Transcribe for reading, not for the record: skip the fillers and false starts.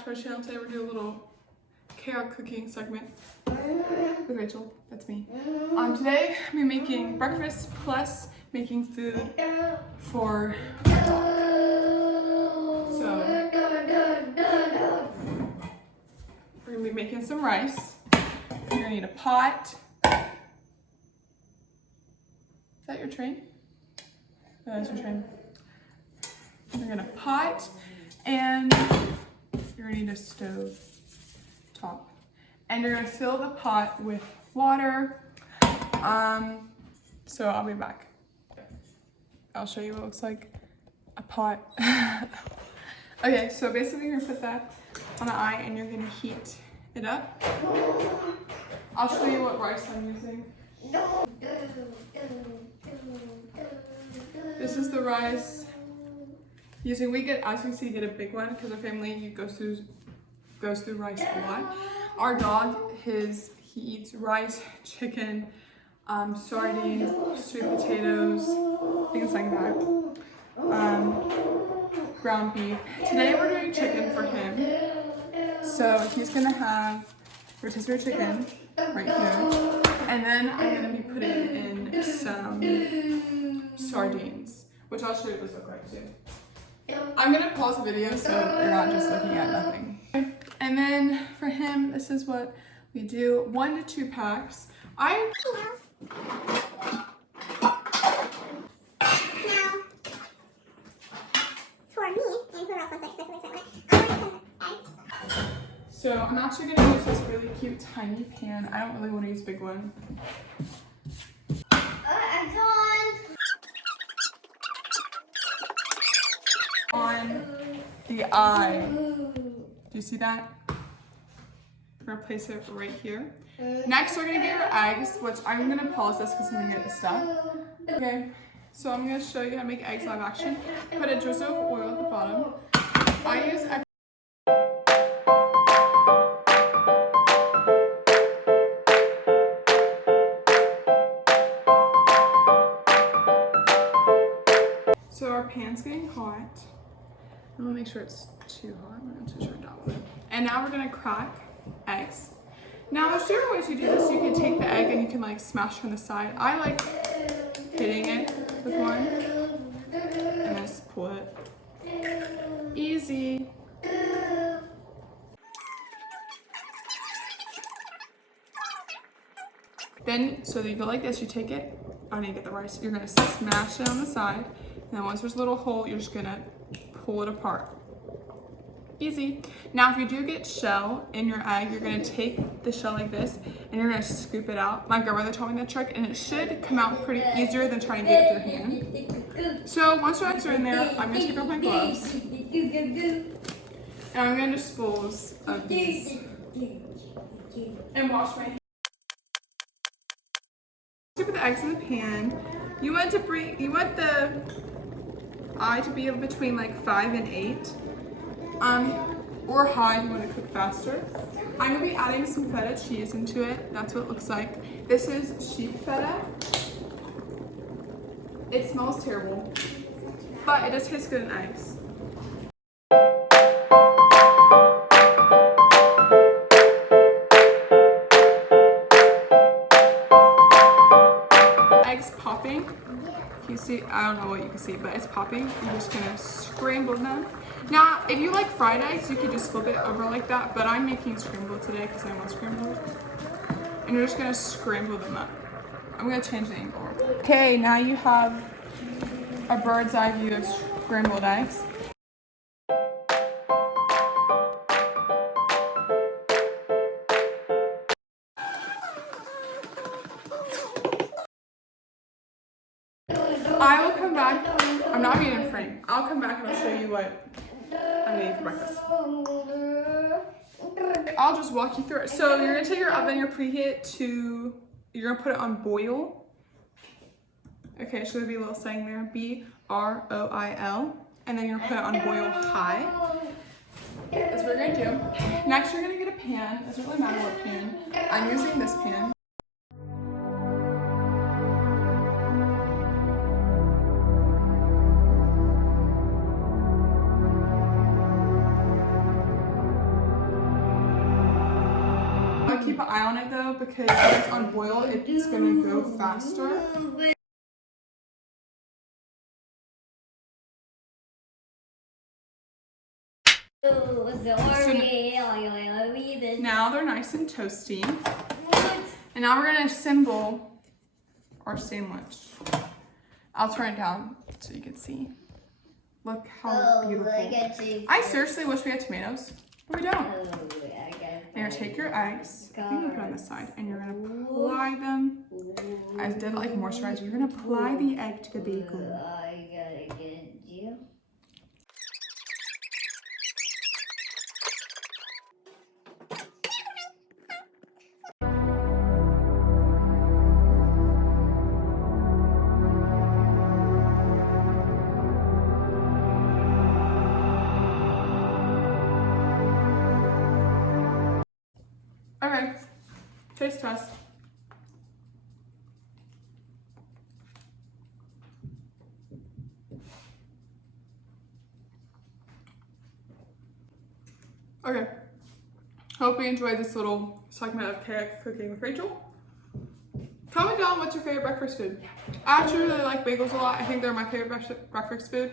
back to our channel. Today we're doing a little chaos cooking segment with Rachel. That's me. Today I'm making breakfast plus making food for our dog. So we're gonna be making some rice. You're gonna need a pot. Is that your train? Oh, that's your train. You're gonna pot, and you're gonna need a stove top. And you're gonna fill the pot with water. So I'll be back. I'll show you what it looks like, a pot. Okay, so basically you're gonna put that on the eye and you're gonna heat it up. I'll show you what rice I'm using. This is the rice. We get, as you can see, get a big one because our family goes through rice a lot. Our dog, he eats rice, chicken, sardines, sweet potatoes, things like that. Ground beef. Today we're doing chicken for him. So he's gonna have rotisserie chicken right here. And then I'm gonna be putting in some sardines, which I'll show you what those look like too. I'm gonna pause the video so you're not just looking at nothing. And then for him, this is what we do: 1 to 2 packs. Now, for me, and who else wants eggs? So I'm actually gonna use this really cute tiny pan. I don't really want to use a big one. On the eye. Do you see that? We're gonna place it right here. Next, we're gonna get your eggs, which I'm gonna pause this because I'm gonna get the stuff. Okay, so I'm gonna show you how to make eggs live action. Put a drizzle of oil at the bottom. I use egg. So our pan's getting hot. I'm gonna make sure it's too hot. I'm gonna turn it down. And now we're gonna crack eggs. Now there's different ways you do this. You can take the egg and you can like smash from the side. I like hitting it with one and just pull it. Easy. Then, so that you go like this, you take it, I need to get the rice, you're gonna smash it on the side, and then once there's a little hole, you're just gonna pull it apart. Easy. Now, if you do get shell in your egg, you're gonna take the shell like this, and you're gonna scoop it out. My grandmother taught me that trick, and it should come out pretty easier than trying to get it with your hand. So once your eggs are in there, I'm gonna take off my gloves, and I'm gonna dispose of these, and wash my hands. Put the eggs in the pan. You want the eye to be between like 5 and 8, or high if you want to cook faster. I'm gonna be adding some feta cheese into it. That's what it looks like. This is sheep feta. It smells terrible, but it does taste good in eggs. Eggs popping. You see, I don't know what you can see, but it's popping. I'm just gonna scramble them. Now, if you like fried eggs, you could just flip it over like that, but I'm making scrambled today because I want scrambled. And you're just gonna scramble them up. I'm gonna change the angle. Okay, now you have a bird's eye view of scrambled eggs. I will come back. I'm not being in frame. I'll come back and I'll show you what I'm gonna eat for breakfast. I'll just walk you through it. So you're gonna take your oven, your preheat to, you're gonna put it on boil. Okay, so there'll be a little saying there, BROIL, and then you're gonna put it on boil high. That's what we're gonna do. Next, you're gonna get a pan. It doesn't really matter what pan. I'm using this pan. to keep an eye on it though, because when it's on boil, it's gonna go faster. Now they're nice and toasty. And now we're gonna assemble our sandwich. I'll turn it down so you can see. Look how beautiful. I seriously wish we had tomatoes, but we don't. You're gonna take your eggs, I think you put it on this side, and you're gonna apply them. I did it like moisturizer. You're gonna apply the egg to the bagel. Okay, taste test. Okay, hope you enjoyed this little segment of chaotic cooking with Rachel. Comment down what's your favorite breakfast food. I actually really like bagels a lot. I think they're my favorite breakfast food.